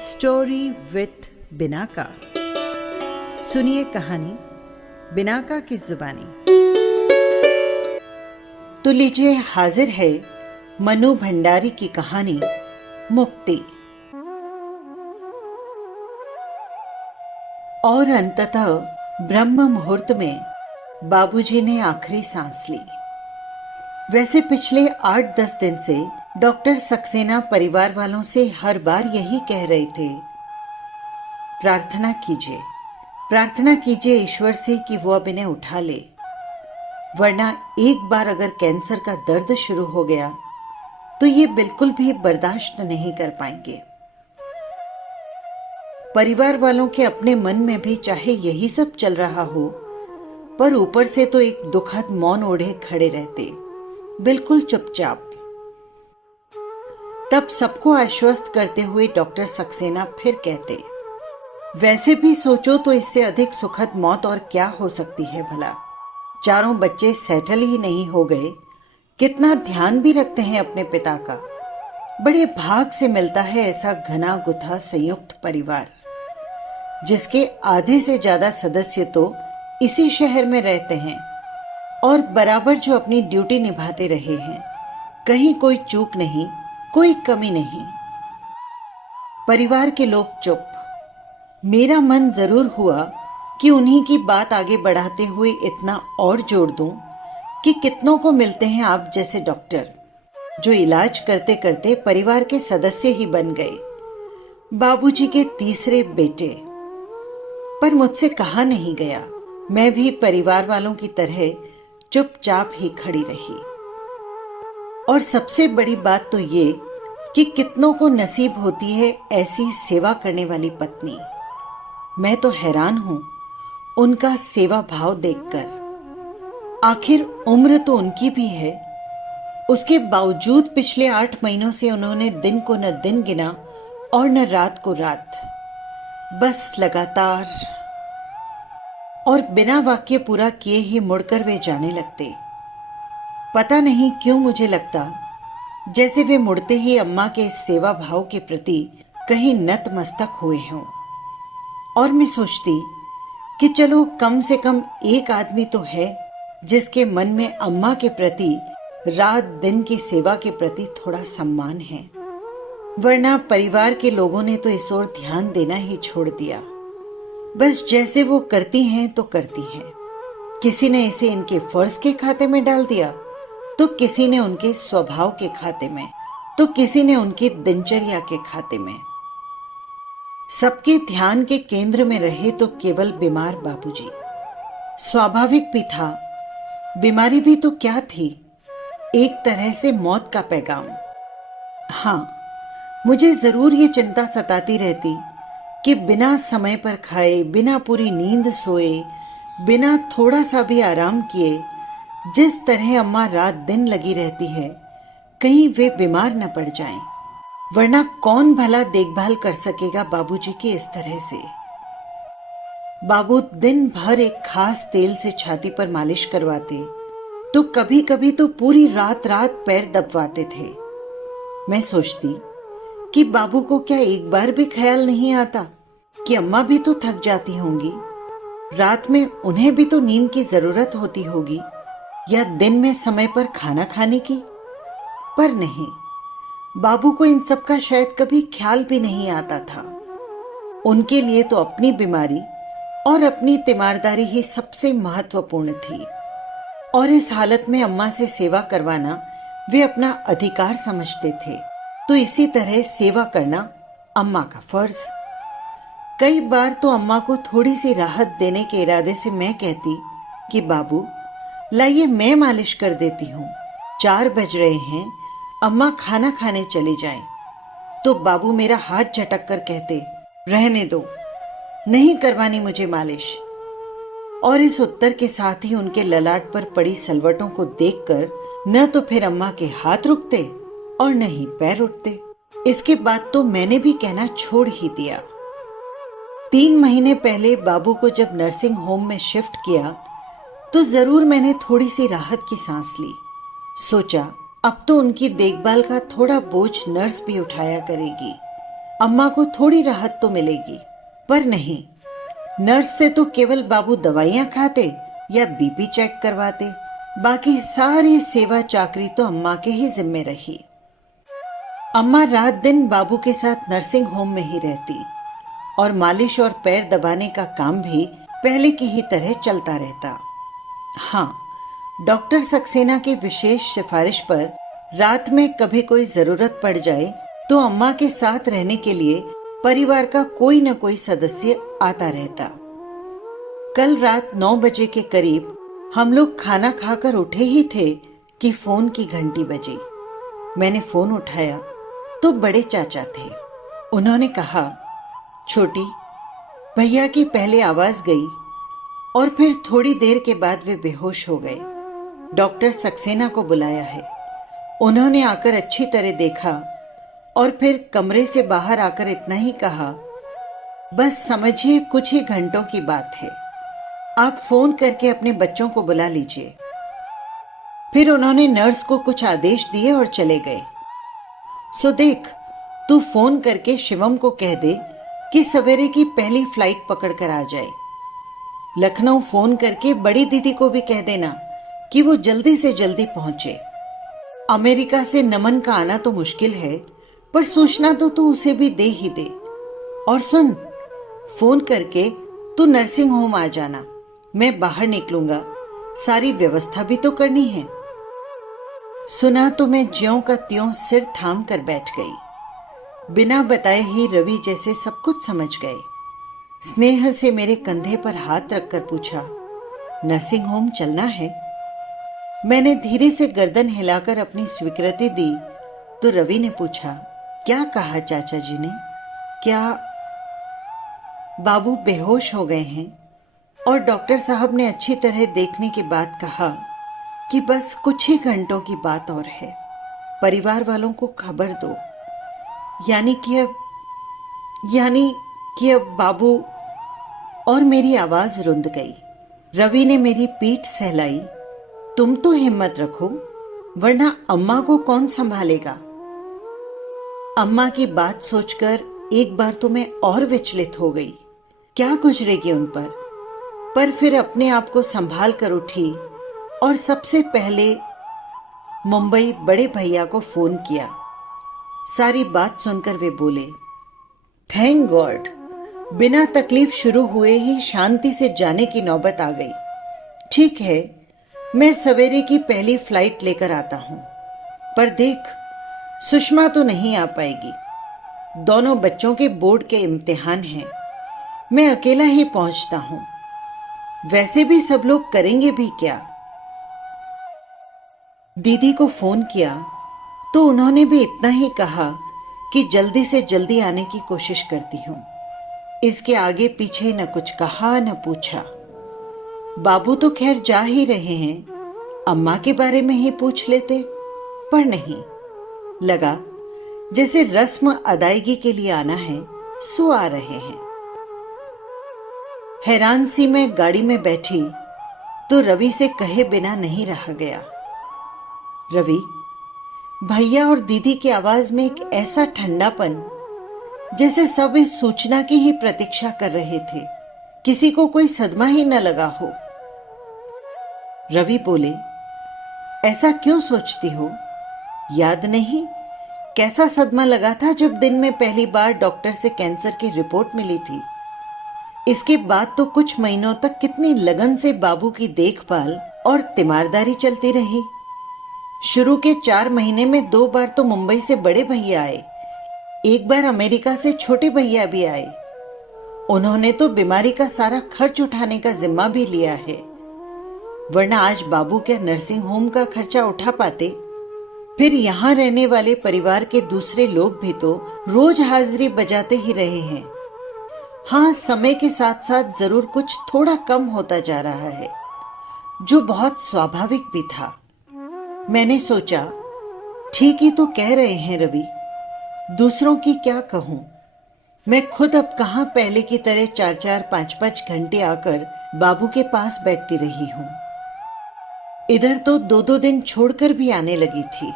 Story with Binaca. सुनिए कहानी Binaca की जुबानी। तो लीजिए, हाजिर है मनु भंडारी की कहानी मुक्ति। और अंततः ब्रह्म मुहूर्त में बाबूजी ने आखिरी सांस ली। वैसे पिछले 8-10 दिन से डॉक्टर सक्सेना परिवार वालों से हर बार यही कह रहे थे, प्रार्थना कीजिए ईश्वर से कि वो अब इन्हें उठा ले, वरना एक बार अगर कैंसर का दर्द शुरू हो गया तो ये बिल्कुल भी बर्दाश्त नहीं कर पाएंगे। परिवार वालों के अपने मन में भी चाहे यही सब चल रहा हो, पर ऊपर से तो एक दुखद मौन ओढ़े खड़े रहते, बिल्कुल चुपचाप। तब सबको आश्वस्त करते हुए डॉक्टर सक्सेना फिर कहते, वैसे भी सोचो तो इससे अधिक सुखद मौत और क्या हो सकती है भला। चारों बच्चे सेटल ही नहीं हो गए, कितना ध्यान भी रखते हैं अपने पिता का। बड़े भाग से मिलता है ऐसा घना गुथा संयुक्त परिवार, जिसके आधे से ज्यादा सदस्य तो इसी शहर में रहते हैं और बराबर जो अपनी ड्यूटी निभाते रहे हैं। कहीं कोई चूक नहीं, कोई कमी नहीं। परिवार के लोग चुप। मेरा मन जरूर हुआ कि उन्हीं की बात आगे बढ़ाते हुए इतना और जोड़ दूं कि कितनों को मिलते हैं आप जैसे डॉक्टर, जो इलाज करते करते परिवार के सदस्य ही बन गए, बाबूजी के तीसरे बेटे। पर मुझसे कहा नहीं गया। मैं भी परिवार वालों की तरह चुपचाप ही खड़ी रही। और सबसे बड़ी बात तो ये कि कितनों को नसीब होती है ऐसी सेवा करने वाली पत्नी। मैं तो हैरान हूं उनका सेवा भाव देखकर। आखिर उम्र तो उनकी भी है, उसके बावजूद पिछले 8 महीनों से उन्होंने दिन को न दिन गिना और न रात को रात, बस लगातार। और बिना वाक्य पूरा किए ही मुड़कर वे जाने लगते। पता नहीं क्यों मुझे लगता जैसे वे मुड़ते ही अम्मा के सेवा भाव के प्रति कहीं नतमस्तक हुए हों। और मैं सोचती कि चलो कम से कम एक आदमी तो है जिसके मन में अम्मा के प्रति, रात दिन की सेवा के प्रति थोड़ा सम्मान है। वरना परिवार के लोगों ने तो इस ओर ध्यान देना ही छोड़ दिया। बस जैसे वो करती हैं तो करती हैं। किसी ने इसे इनके फर्ज के खाते में डाल दिया, तो किसी ने उनके स्वभाव के खाते में, तो किसी ने उनकी दिनचर्या के खाते में। सबके ध्यान के केंद्र में रहे तो केवल बीमार बाबूजी। स्वाभाविक भी था, बीमारी भी तो क्या थी, एक तरह से मौत का पैगाम। हाँ, मुझे जरूर ये चिंता सताती रहती कि बिना समय पर खाए, बिना पूरी नींद सोए, बिना थोड़ा सा भी आराम किए जिस तरह अम्मा रात दिन लगी रहती है, कहीं वे बीमार न पड़ जाएं। वरना कौन भला देखभाल कर सकेगा बाबूजी की इस तरह से। बाबू दिन भर एक खास तेल से छाती पर मालिश करवाते, तो कभी कभी तो पूरी रात रात पैर दबवाते थे। मैं सोचती कि बाबू को क्या एक बार भी ख्याल नहीं आता कि अम्मा भी तो थक जाती होंगी, रात में उन्हें भी तो नींद की जरूरत होती होगी, या दिन में समय पर खाना खाने की। पर नहीं, बाबू को इन सब का शायद कभी ख्याल भी नहीं आता था। उनके लिए तो अपनी बीमारी और अपनी तीमारदारी ही सबसे महत्वपूर्ण थी। और इस हालत में अम्मा से सेवा करवाना वे अपना अधिकार समझते थे, तो इसी तरह सेवा करना अम्मा का फर्ज। कई बार तो अम्मा को थोड़ी सी राहत देने के इरादे से मैं कहती कि बाबू लाइए मैं मालिश कर देती हूँ, 4 बज रहे हैं, अम्मा खाना खाने चले जाएं। तो बाबू मेरा हाथ झटक कर कहते, रहने दो, नहीं करवानी मुझे मालिश। और इस उत्तर के साथ ही उनके ललाट पर पड़ी सलवटों को देखकर न तो फिर अम्मा के हाथ रुकते और न ही पैर उठते। इसके बाद तो मैंने भी कहना छोड़ ही दिया। 3 महीने पहले बाबू को जब नर्सिंग होम में शिफ्ट किया तो जरूर मैंने थोड़ी सी राहत की सांस ली। सोचा अब तो उनकी देखभाल का थोड़ा बोझ नर्स भी उठाया करेगी। अम्मा को थोड़ी राहत तो मिलेगी, पर नहीं, नर्स से तो केवल बाबू दवाइयाँ खाते या बीपी चेक करवाते, बाकी सारी सेवा चाकरी तो अम्मा के ही जिम्मे रही। अम्मा रात दिन बाबू के साथ नर्सिंग होम में ही रहती और मालिश और पैर दबाने का काम भी पहले की ही तरह चलता रहता। हाँ, डॉक्टर सक्सेना की विशेष सिफारिश पर रात में कभी कोई ज़रूरत पड़ जाए तो अम्मा के साथ रहने के लिए परिवार का कोई न कोई सदस्य आता रहता। कल रात 9 बजे के करीब हम लोग खाना खाकर उठे ही थे कि फोन की घंटी बजी। मैंने फोन उठाया तो बड़े चाचा थे। उन्होंने कहा, छोटी, भैया की पहले आवाज गई और फिर थोड़ी देर के बाद वे बेहोश हो गए। डॉक्टर सक्सेना को बुलाया है। उन्होंने आकर अच्छी तरह देखा और फिर कमरे से बाहर आकर इतना ही कहा, बस समझिए कुछ ही घंटों की बात है, आप फोन करके अपने बच्चों को बुला लीजिए। फिर उन्होंने नर्स को कुछ आदेश दिए और चले गए। सो देख, तू फोन करके शिवम को कह दे कि सवेरे की पहली फ्लाइट पकड़कर आ जाए। लखनऊ फोन करके बड़ी दीदी को भी कह देना कि वो जल्दी से जल्दी पहुंचे। अमेरिका से नमन का आना तो मुश्किल है, पर सूचना तो तू उसे भी दे ही दे। और सुन, फोन करके तू नर्सिंग होम आ जाना, मैं बाहर निकलूंगा, सारी व्यवस्था भी तो करनी है। सुना तो मैं ज्यों का त्यों सिर थाम कर बैठ गई। बिना बताए ही रवि जैसे सब कुछ समझ गए। स्नेह से मेरे कंधे पर हाथ रखकर पूछा, नर्सिंग होम चलना है? मैंने धीरे से गर्दन हिलाकर अपनी स्वीकृति दी तो रवि ने पूछा, क्या कहा चाचा जी ने? क्या बाबू बेहोश हो गए हैं और डॉक्टर साहब ने अच्छी तरह देखने के बाद कहा कि बस कुछ ही घंटों की बात और है, परिवार वालों को खबर दो। यानी कि अब बाबू। और मेरी आवाज रुंध गई। रवि ने मेरी पीठ सहलाई, तुम तो हिम्मत रखो, वरना अम्मा को कौन संभालेगा? अम्मा की बात सोचकर एक बार तो मैं और विचलित हो गई, क्या गुजरेगी उन पर फिर अपने आप को संभाल कर उठी और सबसे पहले मुंबई बड़े भैया को फोन किया। सारी बात सुनकर वे बोले, थैंक गॉड, बिना तकलीफ शुरू हुए ही शांति से जाने की नौबत आ गई। ठीक है, मैं सवेरे की पहली फ्लाइट लेकर आता हूं, पर देख, सुषमा तो नहीं आ पाएगी। दोनों बच्चों के बोर्ड के इम्तिहान हैं, मैं अकेला ही पहुंचता हूं। वैसे भी सब लोग करेंगे भी क्या? दीदी को फोन किया तो उन्होंने भी इतना ही कहा कि जल्दी से जल्दी आने की कोशिश करती हूं। इसके आगे पीछे न कुछ कहा न पूछा। बाबू तो खैर जा ही रहे हैं, अम्मा के बारे में ही पूछ लेते, पर नहीं, लगा जैसे रस्म अदायगी के लिए आना है, सो आ रहे हैं। हैरान सी मैं गाड़ी में बैठी तो रवि से कहे बिना नहीं रहा गया। रवि, भैया और दीदी की आवाज में एक ऐसा ठंडापन, जैसे सब इस सूचना की ही प्रतीक्षा कर रहे थे, किसी को कोई सदमा ही न लगा हो। रवि बोले, ऐसा क्यों सोचती हो? याद नहीं कैसा सदमा लगा था जब दिन में पहली बार डॉक्टर से कैंसर की रिपोर्ट मिली थी। इसके बाद तो कुछ महीनों तक कितनी लगन से बाबू की देखभाल और तीमारदारी चलती रही। शुरू के 4 महीने में 2 बार तो मुंबई से बड़े भैया आए, एक बार अमेरिका से छोटे भैया भी आए। उन्होंने तो बीमारी का सारा खर्च उठाने का जिम्मा भी लिया है, वरना आज बाबू क्या नर्सिंग होम का खर्चा उठा पाते? फिर यहाँ रहने वाले परिवार के दूसरे लोग भी तो रोज हाजिरी बजाते ही रहे हैं। हाँ, समय के साथ साथ जरूर कुछ थोड़ा कम होता जा रहा है, जो बहुत स्वाभाविक भी था। मैंने सोचा, ठीक ही तो कह रहे हैं रवि, दूसरों की क्या कहूं, मैं खुद अब कहां पहले की तरह 4-4, 5-5 घंटे आकर बाबू के पास बैठती रही हूं। इधर तो 2-2 दिन छोड़कर भी आने लगी थी।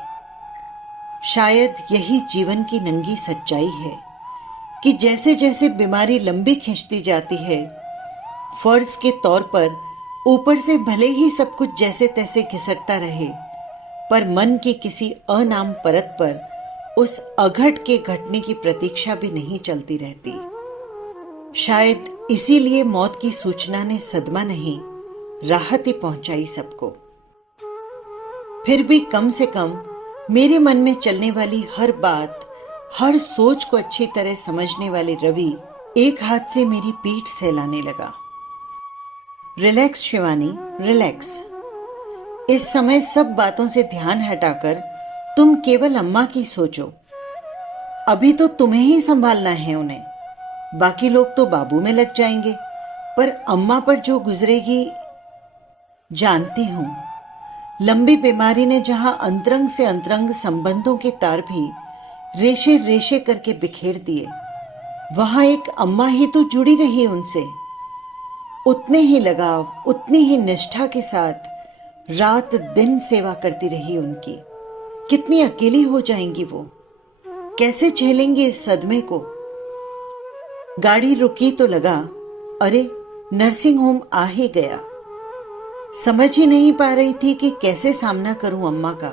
शायद यही जीवन की नंगी सच्चाई है कि जैसे जैसे बीमारी लंबी खिंचती जाती है, फर्ज के तौर पर ऊपर से भले ही सब कुछ जैसे तैसे घिसटता रहे, पर मन की किसी अनाम परत पर उस अघट के घटने की प्रतीक्षा भी नहीं चलती रहती। शायद इसीलिए मौत की सूचना ने सदमा नहीं, राहत ही पहुंचाई सबको। फिर भी कम से कम मेरे मन में चलने वाली हर बात, हर सोच को अच्छी तरह समझने वाले रवि एक हाथ से मेरी पीठ सहलाने लगा। Relax Shivani, relax. इस समय सब बातों से ध्यान हटाकर तुम केवल अम्मा की सोचो। अभी तो तुम्हें ही संभालना है उन्हें, बाकी लोग तो बाबू में लग जाएंगे, पर अम्मा पर जो गुजरेगी जानती हूं। लंबी बीमारी ने जहां अंतरंग से अंतरंग संबंधों के तार भी रेशे रेशे करके बिखेर दिए, वहां एक अम्मा ही तो जुड़ी रही उनसे। उतने ही लगाव, उतनी ही निष्ठा के साथ रात दिन सेवा करती रही उनकी। कितनी अकेली हो जाएंगी वो, कैसे झेलेंगी इस सदमे को। गाड़ी रुकी तो लगा, अरे नर्सिंग होम आ ही गया। समझ ही नहीं पा रही थी कि कैसे सामना करूं अम्मा का।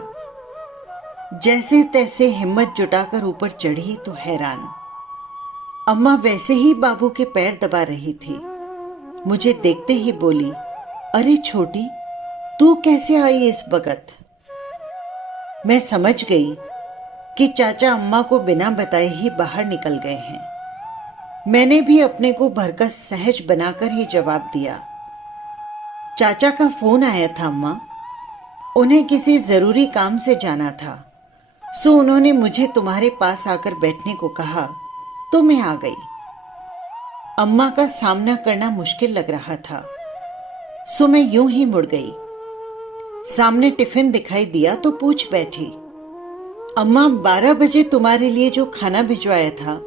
जैसे तैसे हिम्मत जुटाकर ऊपर चढ़ी तो हैरान, अम्मा वैसे ही बाबू के पैर दबा रही थी। मुझे देखते ही बोली, अरे छोटी, तू कैसे आई इस वक्त। मैं समझ गई कि चाचा अम्मा को बिना बताए ही बाहर निकल गए हैं। मैंने भी अपने को भरकस सहज बनाकर ही जवाब दिया, चाचा का फोन आया था अम्मा, उन्हें किसी जरूरी काम से जाना था, सो उन्होंने मुझे तुम्हारे पास आकर बैठने को कहा, तो मैं आ गई। अम्मा का सामना करना मुश्किल लग रहा था, सो मैं यूं ही मुड़ गई। सामने टिफिन दिखाई दिया तो पूछ बैठी, अम्मा 12 बजे तुम्हारे लिए जो खाना भिजवाया था,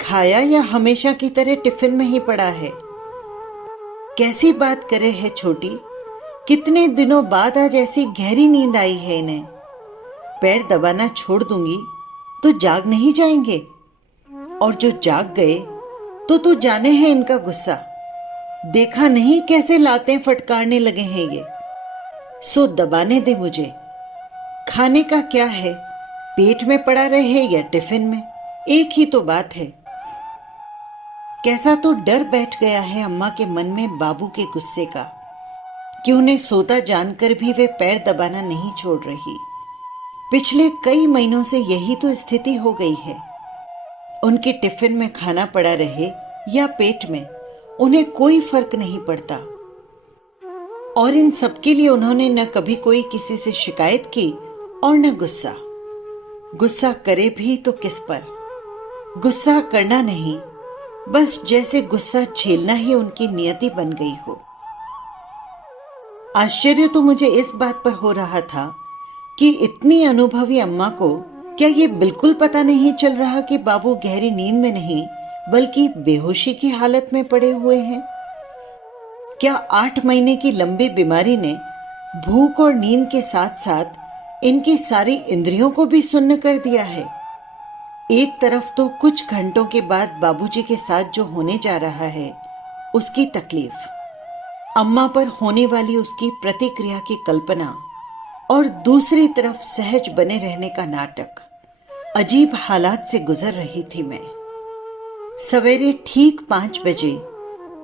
खाया या हमेशा की तरह टिफिन में ही पड़ा है। कैसी बात करे है छोटी, कितने दिनों बाद आज ऐसी गहरी नींद आई है इन्हें। पैर दबाना छोड़ दूंगी तो जाग नहीं जाएंगे, और जो जाग गए तो तू जाने है इनका गुस्सा। देखा नहीं कैसे लातें फटकारने लगे हैं ये। सो दबाने दे मुझे। खाने का क्या है, पेट में पड़ा रहे या टिफिन में, एक ही तो बात है। कैसा तो डर बैठ गया है अम्मा के मन में बाबू के गुस्से का, कि उन्हें सोता जानकर भी वे पैर दबाना नहीं छोड़ रही। पिछले कई महीनों से यही तो स्थिति हो गई है। उनके टिफिन में खाना पड़ा रहे या पेट में, उन्हें कोई फर्क नहीं पड़ता। और इन सबके लिए उन्होंने न कभी कोई किसी से शिकायत की और न गुस्सा। गुस्सा करे भी तो किस पर। गुस्सा करना नहीं, बस जैसे गुस्सा झेलना ही उनकी नियति बन गई हो। आश्चर्य तो मुझे इस बात पर हो रहा था कि इतनी अनुभवी अम्मा को क्या ये बिल्कुल पता नहीं चल रहा कि बाबू गहरी नींद में नहीं बल्कि बेहोशी की हालत में पड़े हुए हैं। क्या 8 महीने की लंबी बीमारी ने भूख और नींद के साथ साथ इनकी सारी इंद्रियों को भी सुन्न कर दिया है। एक तरफ तो कुछ घंटों के बाद बाबूजी के साथ जो होने जा रहा है उसकी तकलीफ, अम्मा पर होने वाली उसकी प्रतिक्रिया की कल्पना, और दूसरी तरफ सहज बने रहने का नाटक। अजीब हालात से गुजर रही थी मैं। सवेरे ठीक 5 बजे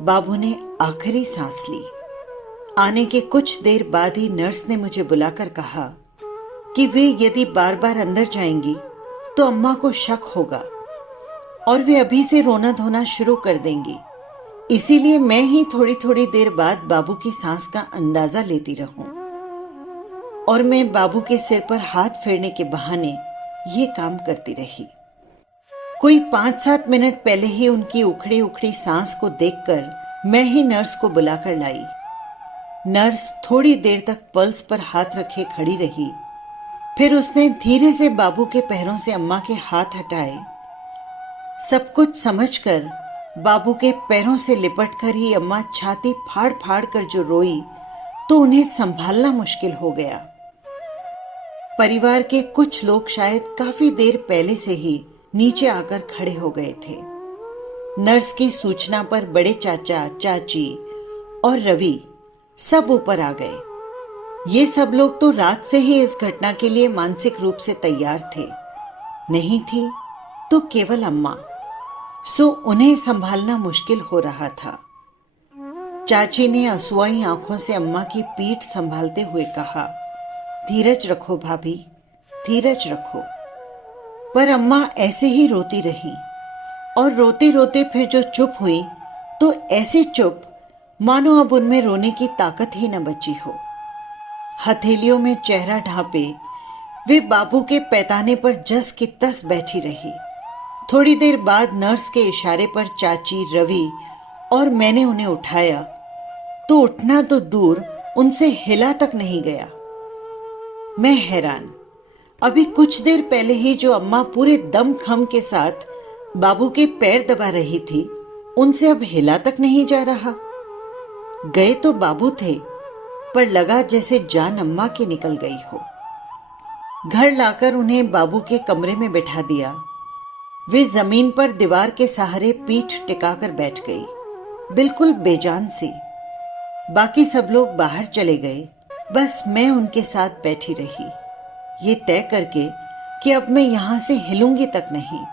बाबू ने आखिरी सांस ली। आने के कुछ देर बाद ही नर्स ने मुझे बुलाकर कहा कि वे यदि बार बार अंदर जाएंगी तो अम्मा को शक होगा और वे अभी से रोना धोना शुरू कर देंगी। इसीलिए मैं ही थोड़ी थोड़ी देर बाद बाबू की सांस का अंदाजा लेती रहूं। और मैं बाबू के सिर पर हाथ फेरने के बहाने ये काम करती रही। कोई 5-7 मिनट पहले ही उनकी उखड़ी उखड़ी सांस को देखकर मैं ही नर्स को बुलाकर लाई। नर्स थोड़ी देर तक पल्स पर हाथ रखे खड़ी रही, फिर उसने धीरे से बाबू के पैरों से अम्मा के हाथ हटाए। सब कुछ समझकर बाबू के पैरों से लिपटकर ही अम्मा छाती फाड़ फाड़ कर जो रोई तो उन्हें संभालना मुश्किल हो गया। परिवार के कुछ लोग शायद काफी देर पहले से ही नीचे आकर खड़े हो गए थे। नर्स की सूचना पर बड़े चाचा, चाची और रवि सब ऊपर आ गए। ये सब लोग तो रात से ही इस घटना के लिए मानसिक रूप से तैयार थे। नहीं थी तो केवल अम्मा, सो उन्हें संभालना मुश्किल हो रहा था। चाची ने असुआई आंखों से अम्मा की पीठ संभालते हुए कहा, धीरज रखो भाभी, धीरज रखो। पर अम्मा ऐसे ही रोती रही और रोते रोते फिर जो चुप हुई तो ऐसे चुप मानो अब उनमें रोने की ताकत ही न बची हो। हथेलियों में चेहरा ढांपे वे बाबू के पैताने पर जस की तस बैठी रही। थोड़ी देर बाद नर्स के इशारे पर चाची, रवि और मैंने उन्हें उठाया तो उठना तो दूर, उनसे हिला तक नहीं गया। मैं हैरान, अभी कुछ देर पहले ही जो अम्मा पूरे दम खम के साथ बाबू के पैर दबा रही थी, उनसे अब हिला तक नहीं जा रहा। गए तो बाबू थे, पर लगा जैसे जान अम्मा की निकल गई हो। घर लाकर उन्हें बाबू के कमरे में बिठा दिया। वे जमीन पर दीवार के सहारे पीठ टिकाकर बैठ गई, बिल्कुल बेजान सी। बाकी सब लोग बाहर चले गए, बस मैं उनके साथ बैठी रही, ये तय करके कि अब मैं यहाँ से हिलूंगी तक नहीं।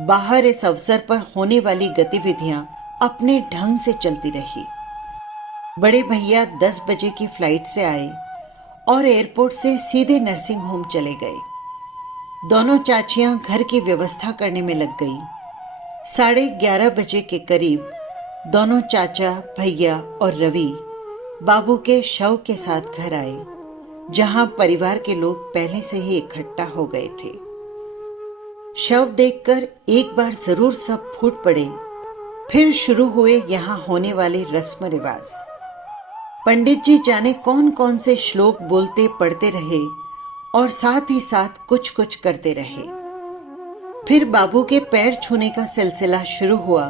बाहर इस अवसर पर होने वाली गतिविधियां अपने ढंग से चलती रही। बड़े भैया 10 बजे की फ्लाइट से आए और एयरपोर्ट से सीधे नर्सिंग होम चले गए। दोनों चाचियां घर की व्यवस्था करने में लग गई। 11:30 बजे के करीब दोनों चाचा, भैया और रवि बाबू के शव के साथ घर आए, जहां परिवार के लोग पहले से ही इकट्ठा हो गए थे। शव देखकर एक बार जरूर सब फूट पड़े। फिर शुरू हुए यहाँ होने वाले रस्म रिवाज। पंडित जी जाने कौन कौन से श्लोक बोलते पढ़ते रहे और साथ ही साथ कुछ कुछ करते रहे। फिर बाबू के पैर छूने का सिलसिला शुरू हुआ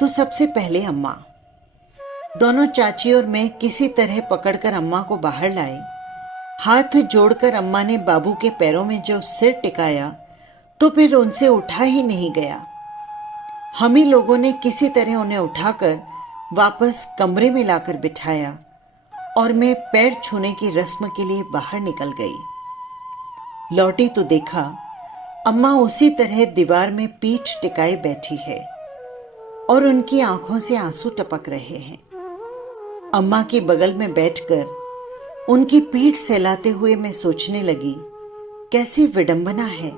तो सबसे पहले अम्मा। दोनों चाची और मैं किसी तरह पकड़कर अम्मा को बाहर लाए। हाथ जोड़कर अम्मा ने बाबू के पैरों में जो सिर टिकाया तो फिर उनसे उठा ही नहीं गया। हम ही लोगों ने किसी तरह उन्हें उठाकर वापस कमरे में लाकर बिठाया और मैं पैर छूने की रस्म के लिए बाहर निकल गई। लौटी तो देखा अम्मा उसी तरह दीवार में पीठ टिकाए बैठी है और उनकी आंखों से आंसू टपक रहे हैं। अम्मा के बगल में बैठकर उनकी पीठ सहलाते हुए मैं सोचने लगी, कैसी विडंबना है।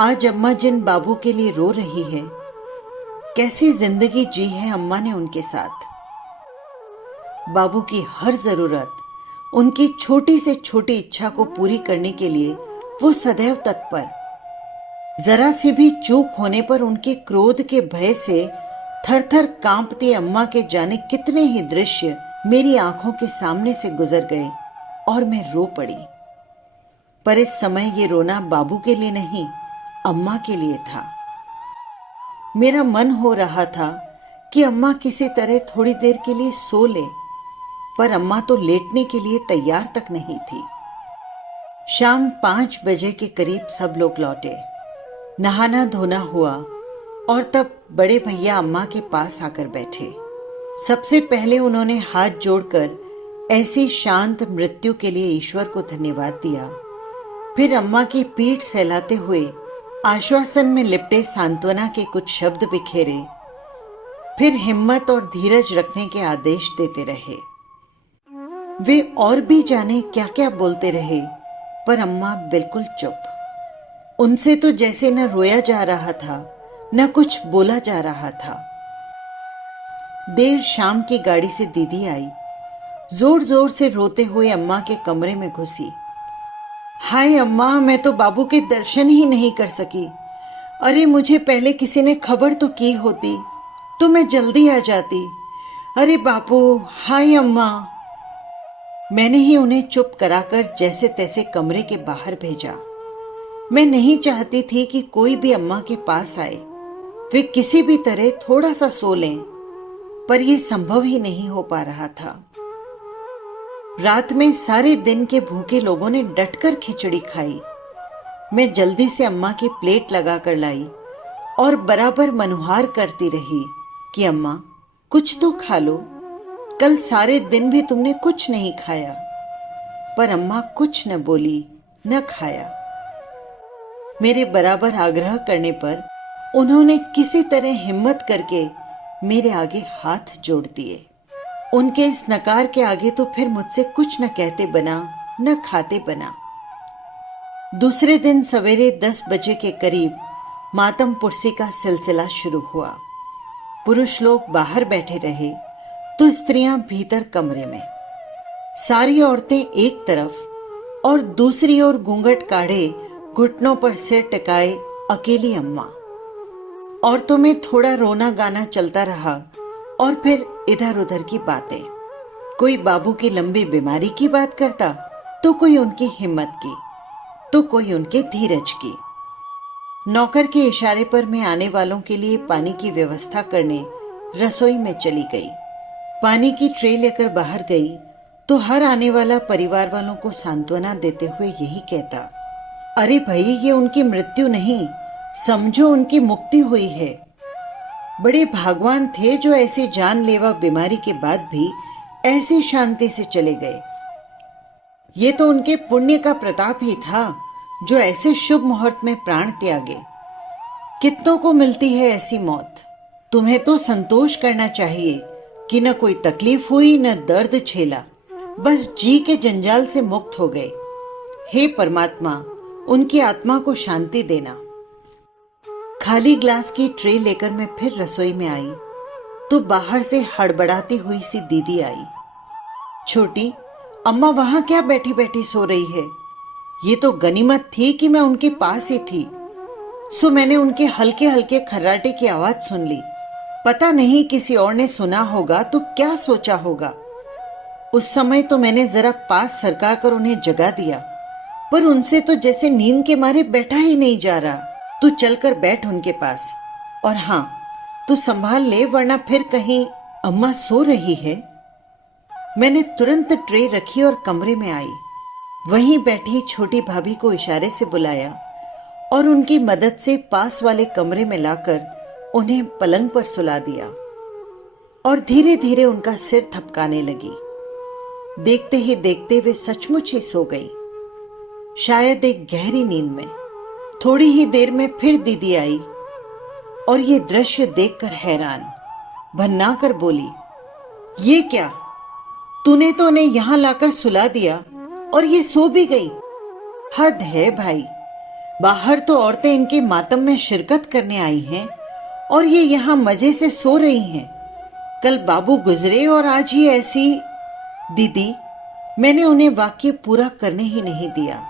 आज अम्मा जिन बाबू के लिए रो रही है, कैसी जिंदगी जी है अम्मा ने उनके साथ। बाबू की हर जरूरत, उनकी छोटी से छोटी इच्छा को पूरी करने के लिए वो सदैव तत्पर। जरा सी भी चूक होने पर उनके क्रोध के भय से थर-थर कांपती अम्मा के जाने कितने ही दृश्य मेरी आंखों के सामने से गुजर गए और मैं रो पड़ी। पर इस समय ये रोना बाबू के लिए नहीं, अम्मा के लिए था। मेरा मन हो रहा था कि अम्मा किसी तरह थोड़ी देर के लिए सो ले, पर अम्मा तो लेटने के लिए तैयार तक नहीं थी। शाम 5 बजे के करीब सब लोग लौटे। नहाना धोना हुआ और तब बड़े भैया अम्मा के पास आकर बैठे। सबसे पहले उन्होंने हाथ जोड़कर ऐसी शांत मृत्यु के लिए ईश्वर को धन्यवाद दिया। फिर अम्मा की पीठ सहलाते हुए आश्वासन में लिपटे सांत्वना के कुछ शब्द बिखेरे। फिर हिम्मत और धीरज रखने के आदेश देते रहे। वे और भी जाने क्या क्या बोलते रहे, पर अम्मा बिल्कुल चुप। उनसे तो जैसे न रोया जा रहा था, न कुछ बोला जा रहा था। देर शाम की गाड़ी से दीदी आई। जोर जोर से रोते हुए अम्मा के कमरे में घुसी। हाय अम्मा, मैं तो बाबू के दर्शन ही नहीं कर सकी। अरे मुझे पहले किसी ने खबर तो की होती तो मैं जल्दी आ जाती। अरे बापू, हाय अम्मा। मैंने ही उन्हें चुप कराकर जैसे तैसे कमरे के बाहर भेजा। मैं नहीं चाहती थी कि कोई भी अम्मा के पास आए। वे किसी भी तरह थोड़ा सा सो लें, पर यह संभव ही नहीं हो पा रहा था। रात में सारे दिन के भूखे लोगों ने डटकर खिचड़ी खाई। मैं जल्दी से अम्मा की प्लेट लगा कर लाई और बराबर मनुहार करती रही कि अम्मा कुछ तो खा लो, कल सारे दिन भी तुमने कुछ नहीं खाया। पर अम्मा कुछ न बोली, न खाया। मेरे बराबर आग्रह करने पर उन्होंने किसी तरह हिम्मत करके मेरे आगे हाथ जोड़ दिए। उनके इस नकार के आगे तो फिर मुझसे कुछ न कहते बना, न खाते बना। दूसरे दिन सवेरे 10 बजे के करीब मातम पुरसी का सिलसिला शुरू हुआ। पुरुष लोग बाहर बैठे रहे तो स्त्रियां भीतर कमरे में। सारी औरतें एक तरफ और दूसरी ओर घूंघट काढ़े घुटनों पर सिर टिकाए अकेली अम्मा। औरतों में थोड़ा रोना गाना चलता रहा और फिर इधर उधर की बातें। कोई बाबू की लंबी बीमारी की बात करता, तो कोई उनकी हिम्मत की, तो कोई उनके धीरज की। नौकर के इशारे पर मैं आने वालों के लिए पानी की व्यवस्था करने रसोई में चली गई। पानी की ट्रे लेकर बाहर गई तो हर आने वाला परिवार वालों को सांत्वना देते हुए यही कहता, अरे भाई, ये उनकी मृत्यु नहीं, समझो उनकी मुक्ति हुई है। बड़े भगवान थे जो ऐसी जानलेवा बीमारी के बाद भी ऐसी शांति से चले गए। ये तो उनके पुण्य का प्रताप ही था जो ऐसे शुभ मुहूर्त में प्राण त्यागे। कितनों को मिलती है ऐसी मौत। तुम्हें तो संतोष करना चाहिए कि न कोई तकलीफ हुई, न दर्द झेला, बस जी के जंजाल से मुक्त हो गए। हे परमात्मा, उनकी आत्मा को शांति देना। खाली ग्लास की ट्रे लेकर मैं फिर रसोई में आई तो बाहर से हड़बड़ाती हुई सी दीदी आई। छोटी, अम्मा वहां क्या बैठी बैठी सो रही है? ये तो गनीमत थी कि मैं उनके पास ही थी। सो मैंने उनके हल्के हल्के खर्राटे की आवाज सुन ली। पता नहीं किसी और ने सुना होगा तो क्या सोचा होगा। उस समय तो मैंने जरा पास सरका कर उन्हें जगा दिया, पर उनसे तो जैसे नींद के मारे बैठा ही नहीं जा रहा। तू चलकर बैठ उनके पास, और हाँ, तू संभाल ले, वरना फिर कहीं अम्मा सो रही है। मैंने तुरंत ट्रे रखी और कमरे में आई। वहीं बैठी छोटी भाभी को इशारे से बुलाया और उनकी मदद से पास वाले कमरे में लाकर उन्हें पलंग पर सुला दिया और धीरे धीरे उनका सिर थपकाने लगी। देखते ही देखते वे सचमुच ही सो गई, शायद एक गहरी नींद में। थोड़ी ही देर में फिर दीदी आई और ये दृश्य देखकर हैरान भन्ना कर बोली, ये क्या? तूने तो उन्हें यहां लाकर सुला दिया और ये सो भी गई। हद है भाई, बाहर तो औरतें इनके मातम में शिरकत करने आई हैं और ये यहां मजे से सो रही हैं। कल बाबू गुजरे और आज ही ऐसी। दीदी, मैंने उन्हें वाक्य पूरा करने ही नहीं दिया।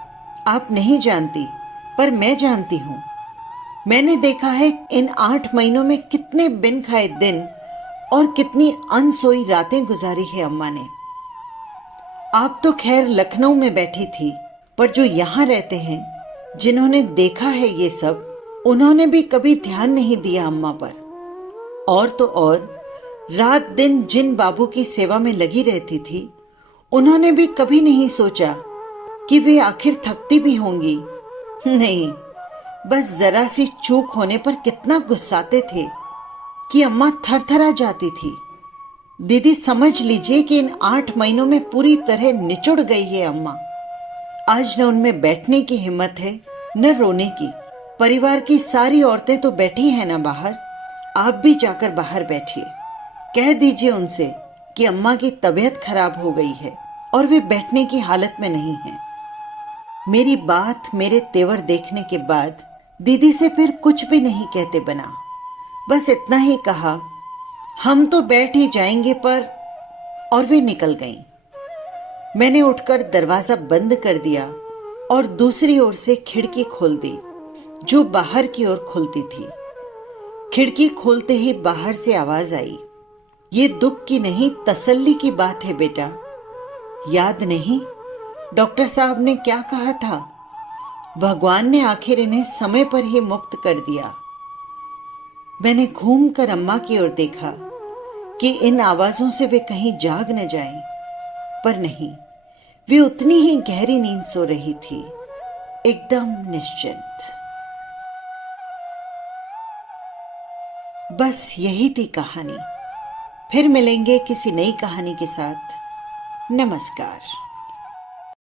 आप नहीं जानती, पर मैं जानती हूं। मैंने देखा है इन 8 महीनों में कितने बिन खाए दिन और कितनी अनसोई रातें गुजारी है अम्मा ने। आप तो खैर लखनऊ में बैठी थी, पर जो यहां रहते हैं, जिन्होंने देखा है ये सब, उन्होंने भी कभी ध्यान नहीं दिया अम्मा पर। और तो और, रात दिन जिन बाबू की सेवा में लगी रहती थी, उन्होंने भी कभी नहीं सोचा कि वे आखिर थकती भी होंगी। नहीं, बस जरा सी चूक होने पर कितना गुस्साते थे कि अम्मा थरथरा जाती थी। दीदी, समझ लीजिए कि इन 8 महीनों में पूरी तरह निचुड़ गई है अम्मा। आज न उनमें बैठने की हिम्मत है, न रोने की। परिवार की सारी औरतें तो बैठी हैं ना बाहर। आप भी जाकर बाहर बैठिए। कह दीजिए उनसे कि अम्मा की तबीयत खराब हो गई है और वे बैठने की हालत में नहीं हैं। मेरी बात, मेरे तेवर देखने के बाद दीदी से फिर कुछ भी नहीं कहते बना। बस इतना ही कहा, हम तो बैठ ही जाएंगे पर, और वे निकल गईं। मैंने उठकर दरवाजा बंद कर दिया और दूसरी ओर से खिड़की खोल दी जो बाहर की ओर खुलती थी। खिड़की खोलते ही बाहर से आवाज आई, ये दुख की नहीं, तसल्ली की बात है बेटा। याद नहीं डॉक्टर साहब ने क्या कहा था? भगवान ने आखिर इन्हें समय पर ही मुक्त कर दिया। मैंने घूमकर अम्मा की ओर देखा कि इन आवाजों से वे कहीं जाग न जाएं, पर नहीं, वे उतनी ही गहरी नींद सो रही थी, एकदम निश्चिंत। बस यही थी कहानी। फिर मिलेंगे किसी नई कहानी के साथ। नमस्कार।